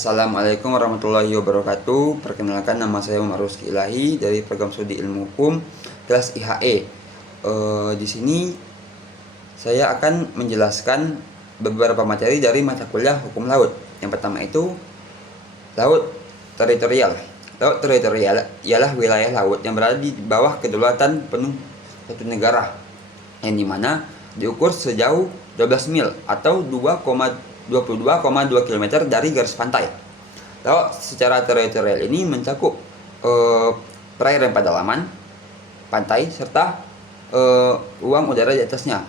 Assalamualaikum warahmatullahi wabarakatuh. Perkenalkan, nama saya Umar Rusky Ilahi dari program studi ilmu hukum kelas IHE. Di sini saya akan menjelaskan beberapa materi dari mata kuliah hukum laut. Yang pertama itu laut teritorial. Laut teritorial ialah wilayah laut yang berada di bawah kedaulatan penuh suatu negara, yang dimana diukur sejauh 12 mil atau 22,2 km dari garis pantai. Laut secara teritorial ini mencakup perairan pedalaman, pantai, serta ruang udara di atasnya.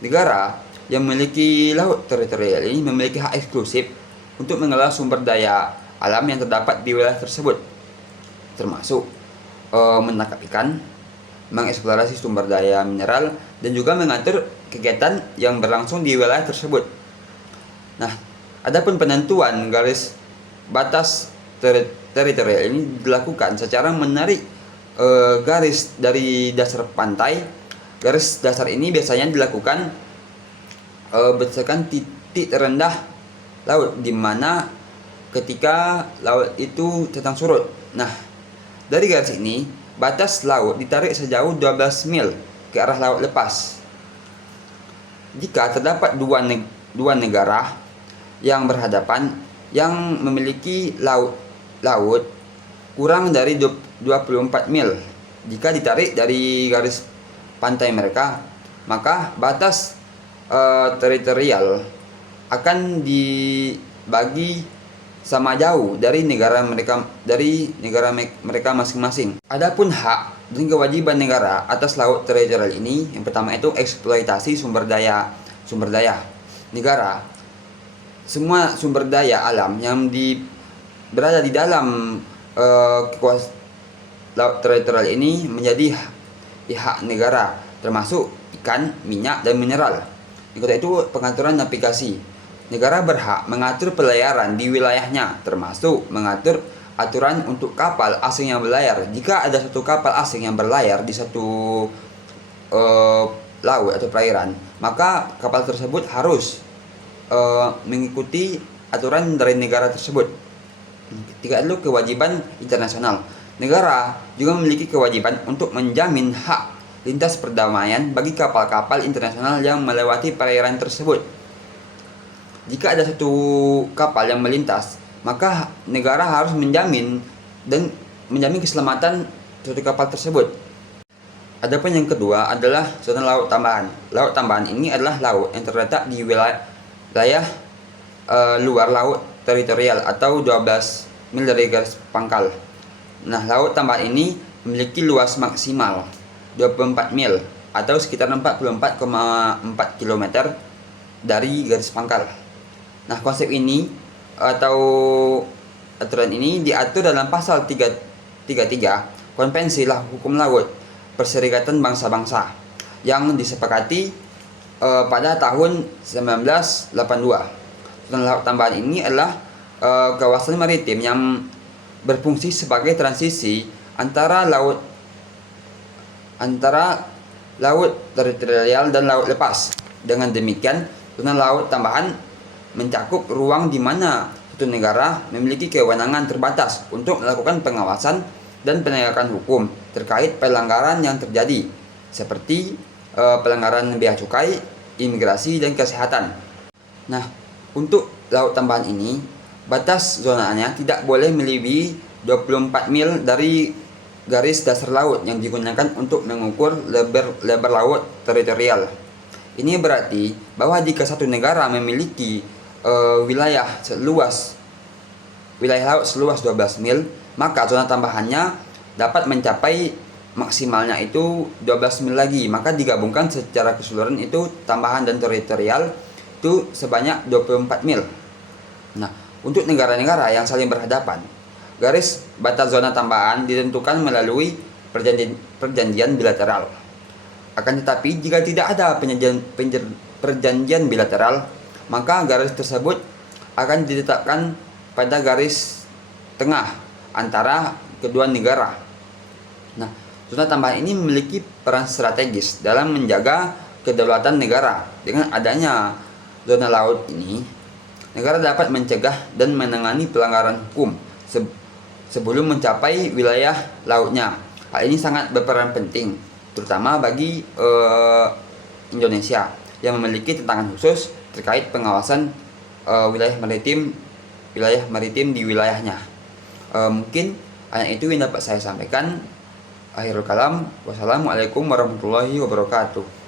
Negara yang memiliki laut teritorial ini memiliki hak eksklusif untuk mengelola sumber daya alam yang terdapat di wilayah tersebut, termasuk menangkap ikan, mengeksplorasi sumber daya mineral, dan juga mengatur kegiatan yang berlangsung di wilayah tersebut. Nah, adapun penentuan garis batas teritorial ini dilakukan secara menarik garis dari dasar pantai. Garis dasar ini biasanya dilakukan berdasarkan titik terendah laut, di mana ketika laut itu sedang surut. Nah, dari garis ini batas laut ditarik sejauh 12 mil ke arah laut lepas. Jika terdapat dua negara yang berhadapan yang memiliki laut kurang dari 24 mil jika ditarik dari garis pantai mereka, maka batas teritorial akan dibagi sama jauh dari negara mereka masing-masing. Adapun hak dan kewajiban negara atas laut teritorial ini, yang pertama itu eksploitasi sumber daya. Negara, semua sumber daya alam yang berada di dalam laut teritorial ini menjadi hak negara, termasuk ikan, minyak, dan mineral. Itu pengaturan navigasi. Negara berhak mengatur pelayaran di wilayahnya, termasuk mengatur aturan untuk kapal asing yang berlayar. Jika ada satu kapal asing yang berlayar di satu laut atau perairan, maka kapal tersebut harus mengikuti aturan dari negara tersebut. Ketiga itu kewajiban internasional. Negara juga memiliki kewajiban untuk menjamin hak lintas perdamaian bagi kapal-kapal internasional yang melewati perairan tersebut. Jika ada satu kapal yang melintas, maka negara harus menjamin keselamatan suatu kapal tersebut. Adapun yang kedua adalah zona laut tambahan. Laut tambahan ini adalah laut yang terletak di wilayah luar laut teritorial atau 12 mil dari garis pangkal. Nah, laut tambahan ini memiliki luas maksimal 24 mil atau sekitar 44,4 km dari garis pangkal. Nah, konsep ini atau aturan ini diatur dalam pasal 333 Konvensi Hukum Laut Perserikatan Bangsa-Bangsa yang disepakati pada tahun 1982. Zona laut tambahan ini adalah kawasan maritim yang berfungsi sebagai transisi antara laut teritorial dan laut lepas. Dengan demikian, zona laut tambahan mencakup ruang di mana suatu negara memiliki kewenangan terbatas untuk melakukan pengawasan dan penegakan hukum terkait pelanggaran yang terjadi, seperti pelanggaran bea cukai, imigrasi, dan kesehatan. Nah, untuk laut tambahan ini, batas zonanya tidak boleh melebihi 24 mil dari garis dasar laut yang digunakan untuk mengukur lebar laut teritorial. Ini berarti bahwa jika satu negara memiliki wilayah laut seluas 12 mil, maka zona tambahannya dapat mencapai maksimalnya itu 12 mil lagi. Maka digabungkan secara keseluruhan itu tambahan dan teritorial itu sebanyak 24 mil. Nah, untuk negara-negara yang saling berhadapan, garis batas zona tambahan ditentukan melalui perjanjian bilateral. Akan tetapi, jika tidak ada perjanjian bilateral, maka garis tersebut akan ditetapkan pada garis tengah antara kedua negara. Nah, zona tambahan ini memiliki peran strategis dalam menjaga kedaulatan negara. Dengan adanya zona laut ini, Negara dapat mencegah dan menangani pelanggaran hukum sebelum mencapai wilayah lautnya. Hal ini sangat berperan penting, terutama bagi Indonesia yang memiliki tantangan khusus terkait pengawasan wilayah maritim di wilayahnya. Mungkin hanya itu yang dapat saya sampaikan. Akhirul kalam, wassalamualaikum warahmatullahi wabarakatuh.